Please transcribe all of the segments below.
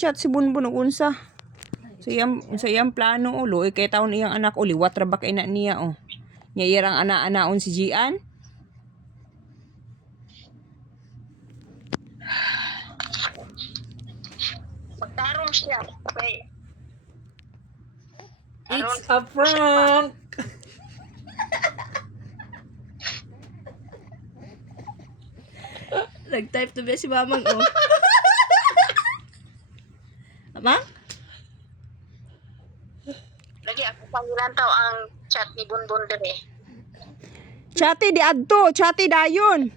chat si Bunbun og unsa. Sa iyang sa iyang plano o luoy kay taon iyang anak o liwat ra ba kay na niya o. Nya iyang ana-anaon si Gian. Magtarong siya. Okay. It's a prank! Nag-type to be si mamang oh. Amang? Lagi ako pangilan tao ang chat ni Bunbun dere. Chati di adto, chati dayon.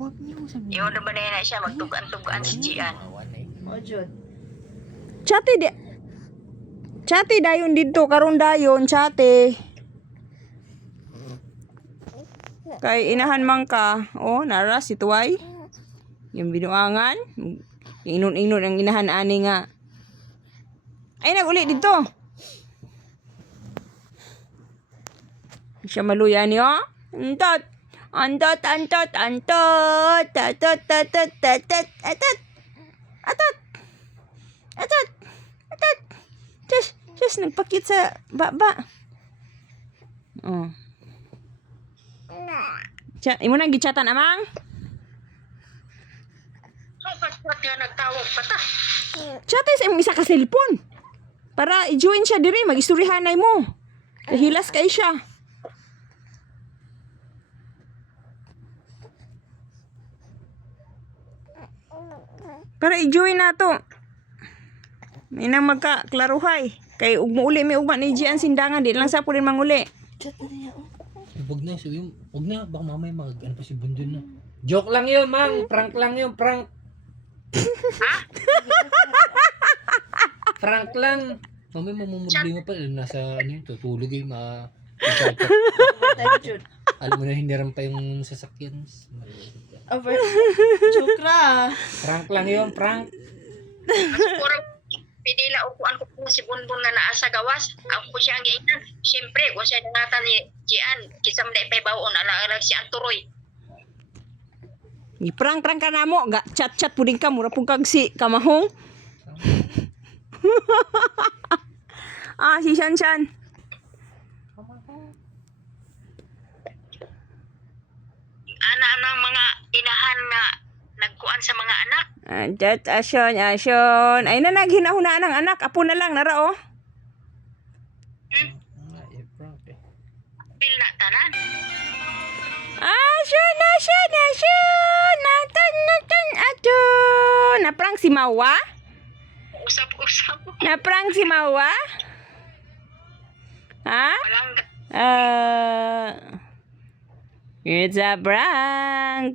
Huwag niyo sabihin. Iyo na ba na siya magtugan-tugan si Gian. Oh, Jud. Chati di Chati dayon didto karon dayon chati. Kay inahan man ka, oh, nara si Tuway. Yung binuangan, inon-inon ang inahan ani nga. Ay naguli dito. Siya maluya niyo. Antot. Antot, antot, antot. Tatot, tatot, tatot, atot. Atot. Atot. Atot. Just, just nagpakit sa baba. Oh. Chat, imo nang gichatan amang? So, kat nga nagtawag pa ta. Chat sa imong isa ka cellphone. Para i-join siya diri, mag-istoryahanay mo. Kahilas kay siya. Para i-join na to. May nang magka-klaruhay. Kay ug uli may ugma ni Gian sindangan di lang sa po rin manguli. Chat na niya. Huwag na, sabi mo, huwag na, baka mamaya mag, ano pa si Bundon na. Joke lang yun, mang. Prank lang yun, prank. Prank lang. Mamaya mamumulbi mo pa, nasa, ano yun, tutulog yung mga, Type Jud. alam mo na, hiniram pa yung sasakyan. Over. Joke ra. Prank lang yun, prank. Siguro, pidila upuan ko po si Bunbun nga naa sa gawas. Ako po siya ang giinan. Siyempre, kung siya nangatan ni Gian, kisam na ipay baon, ala-ala si Anturoy. Ni prank-prank ka na mo, ga chat-chat puding ka mura pug kag si kamahong. ah, si Shan Shan. Ana ng mga inahan nga nagkuan sa mga anak. Ah, chat asyon, asyon. Ay na naghinahuna ng anak, apo na lang nara oh. Ah, prank eh. Bil na tanan. Asyon. Naprang si Mawa? Usap-usap. Naprang si Mawa? Ha? Walang Uh, it's a prank.